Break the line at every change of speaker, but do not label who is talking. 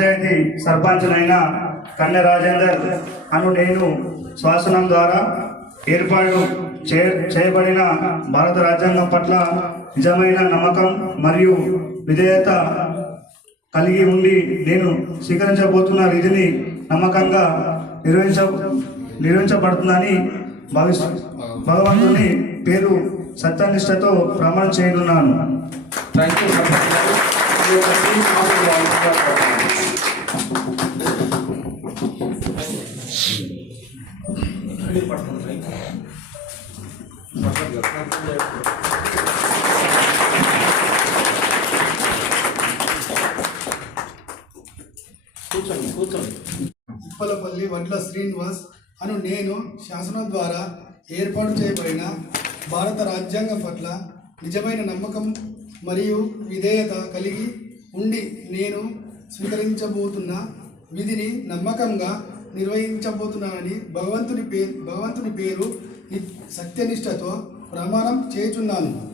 పంచాయతీ సర్పంచ్నైన కన్నె రాజేందర్ అను నేను శ్వాసనం ద్వారా ఏర్పాటు చే చేయబడిన భారత రాజ్యాంగం పట్ల నిజమైన నమ్మకం మరియు విధేయత కలిగి ఉండి నేను స్వీకరించబోతున్న విధిని నమ్మకంగా నిర్వహించ నిర్వహించబడుతుందని భావిస్తు భగవంతుని పేరు సత్యనిష్టతో ప్రమాణం చేయనున్నాను.
థ్యాంక్ యూ కూర్చోండి కూర్చోండి.
ఉప్పలపల్లి వడ్ల శ్రీనివాస్ అను నేను శాసనం ద్వారా ఏర్పాటు చేయబడిన భారత రాజ్యాంగం పట్ల నిజమైన నమ్మకం మరియు విధేయత కలిగి ఉండి నేను స్వీకరించబోతున్న విధిని నమ్మకంగా నిర్వహించబోతున్నానని భగవంతుని పేరు భగవంతుని పేరు ని- సత్యనిష్టతో ప్రమాణం చేయుచున్నాను.